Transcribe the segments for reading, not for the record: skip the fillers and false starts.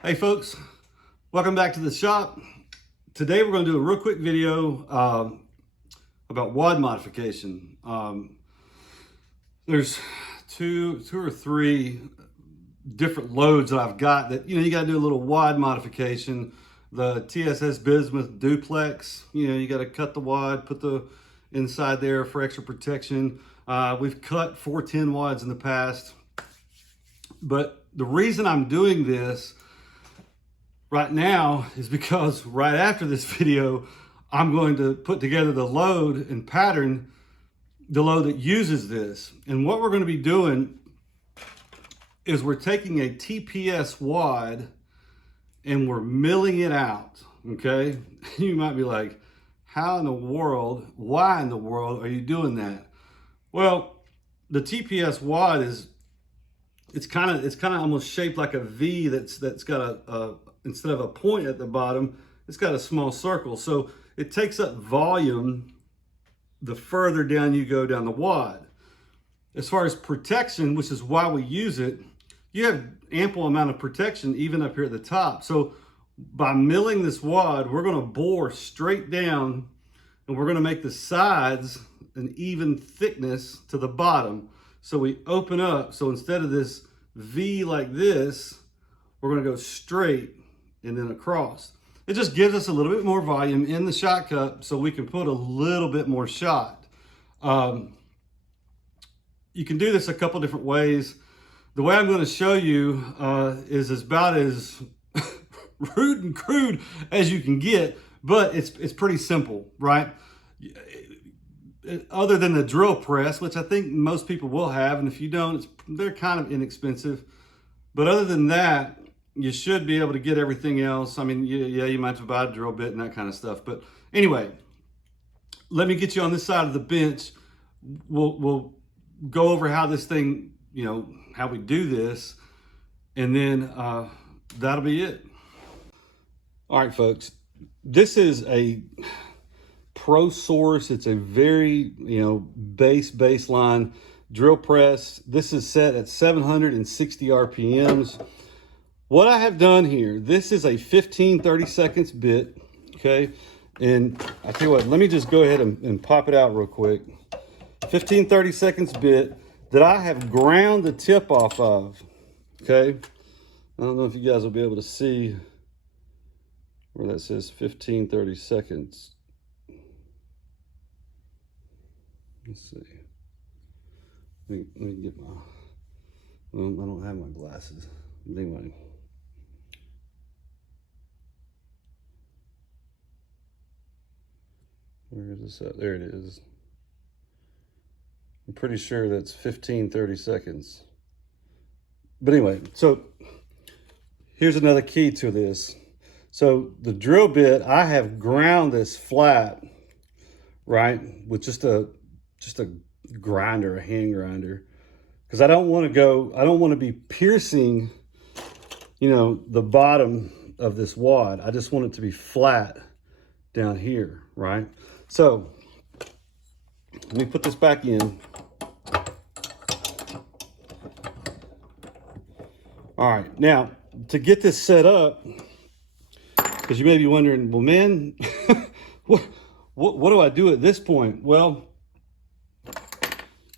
Hey folks, welcome back to the shop. Today we're going to do a real quick video about wad modification. There's two or three different loads that I've got that, you got to do a little wad modification. The TSS Bismuth duplex, you got to cut the wad, put the inside there for extra protection. We've cut 410 wads in the past, but the reason I'm doing this right now is because right after this video, I'm going to put together the load and pattern the load that uses this. And what we're going to be doing is we're taking a TPS wad and we're milling it out, okay? You might be like, how in the world, why in the world are you doing that? Well, the TPS wad it's kind of almost shaped like a V that's got a instead of a point at the bottom, it's got a small circle. So it takes up volume the further down you go down the wad. As far as protection, which is why we use it, you have ample amount of protection even up here at the top. So by milling this wad, we're going to bore straight down and we're going to make the sides an even thickness to the bottom. So we open up. So instead of this V like this, we're going to go straight and then across. It just gives us a little bit more volume in the shot cup so we can put a little bit more shot. You can do this a couple different ways. The way I'm going to show you is about as rude and crude as you can get, but it's pretty simple, right? Other than the drill press, which I think most people will have, and if you don't, they're kind of inexpensive. But other than that, you should be able to get everything else. I mean, yeah, you might have to buy a drill bit and that kind of stuff. But anyway, let me get you on this side of the bench. We'll go over how this thing, how we do this, and then that'll be it. All right, folks, this is a Pro Source. It's a very, baseline drill press. This is set at 760 RPMs. What I have done here, this is a 15-30 seconds bit, okay? And I tell you what, let me just go ahead and pop it out real quick. 15-30 seconds bit that I have ground the tip off of, okay? I don't know if you guys will be able to see where that says 15-30 seconds. Let's see. Let me get my, well, I don't have my glasses. Anyway. Where is this at? There it is. I'm pretty sure that's 15-30 seconds. But anyway, so here's another key to this. So the drill bit, I have ground this flat, right, with just a grinder, a hand grinder, because I don't want to be piercing, the bottom of this wad. I just want it to be flat down here, right? So let me put this back in. All right, now to get this set up, because you may be wondering, well, man, what do I do at this point? Well,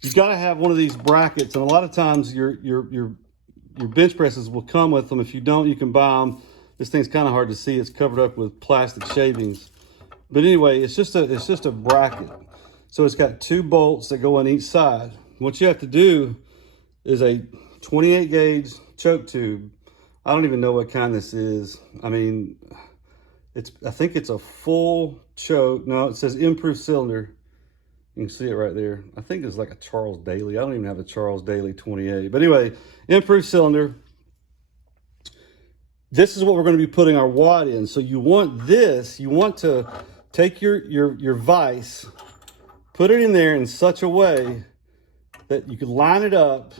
you've got to have one of these brackets, and a lot of times your bench presses will come with them. If you don't, you can buy them. This thing's kind of hard to see. It's covered up with plastic shavings. But anyway, it's just a bracket. So it's got two bolts that go on each side. What you have to do is a 28 gauge choke tube. I don't even know what kind this is. I mean, I think it's a full choke. No, it says improved cylinder. You can see it right there. I think it's like a Charles Daly. I don't even have a Charles Daly 28. But anyway, improved cylinder. This is what we're going to be putting our wad in. So you want to take your vise, put it in there in such a way that you can line it up,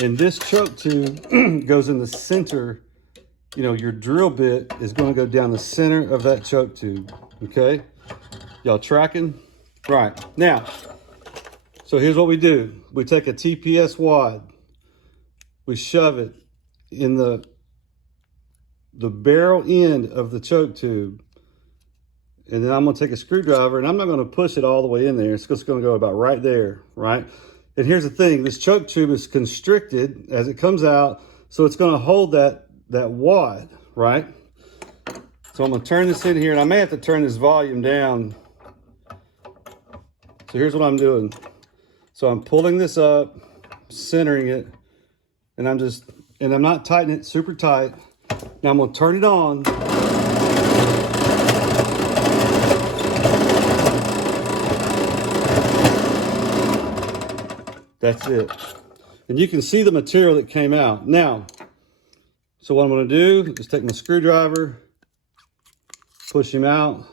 and this choke tube goes in the center. Your drill bit is going to go down the center of that choke tube, okay? Y'all tracking? Right, now, so here's what we do. We take a TPS wad, we shove it in the the barrel end of the choke tube. And then I'm gonna take a screwdriver, and I'm not gonna push it all the way in there. It's just gonna go about right there, right? And here's the thing, this choke tube is constricted as it comes out, so it's gonna hold that wad, right? So I'm gonna turn this in here, and I may have to turn this volume down. So here's what I'm doing. So I'm pulling this up, centering it, and I'm not tightening it super tight. Now I'm gonna turn it on. That's it. And you can see the material that came out. Now, so what I'm gonna do is take my screwdriver, push him out,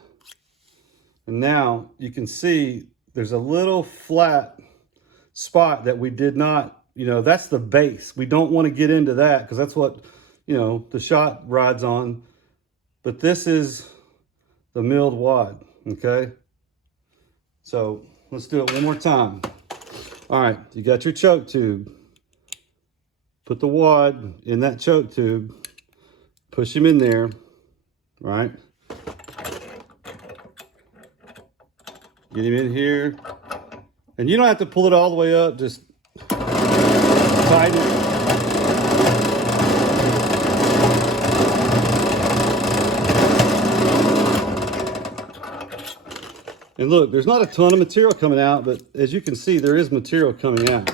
and now you can see there's a little flat spot that we did not, that's the base. We don't want to get into that because that's what, the shot rides on. But this is the milled wad, okay? So let's do it one more time. All right, you got your choke tube. Put the wad in that choke tube. Push him in there, right? Get him in here. And you don't have to pull it all the way up, just tighten it. And look, there's not a ton of material coming out, but as you can see, there is material coming out.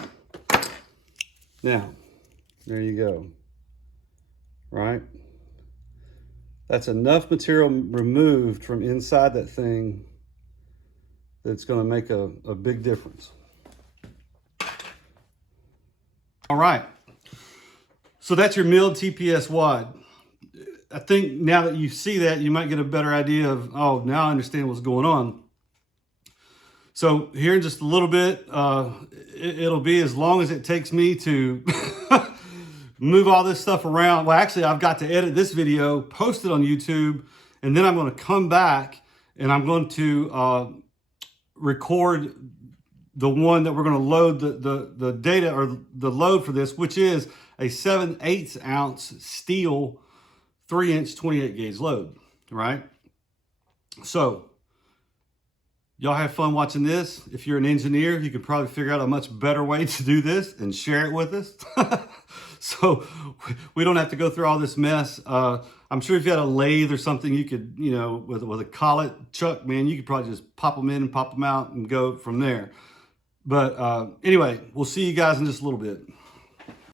Now, there you go, right? That's enough material removed from inside that thing that's gonna make a big difference. All right, so that's your milled TPS wad. I think now that you see that, you might get a better idea of, oh, now I understand what's going on. So here in just a little bit, it'll be as long as it takes me to move all this stuff around. Well, actually, I've got to edit this video, post it on YouTube, and then I'm going to come back and I'm going to record the one that we're going to load the data or the load for this, which is a 7/8 ounce steel 3-inch 28 gauge load, right? So y'all have fun watching this. If you're an engineer, you could probably figure out a much better way to do this and share it with us. So we don't have to go through all this mess. I'm sure if you had a lathe or something, you could, with a collet chuck, man, you could probably just pop them in and pop them out and go from there. But anyway, we'll see you guys in just a little bit.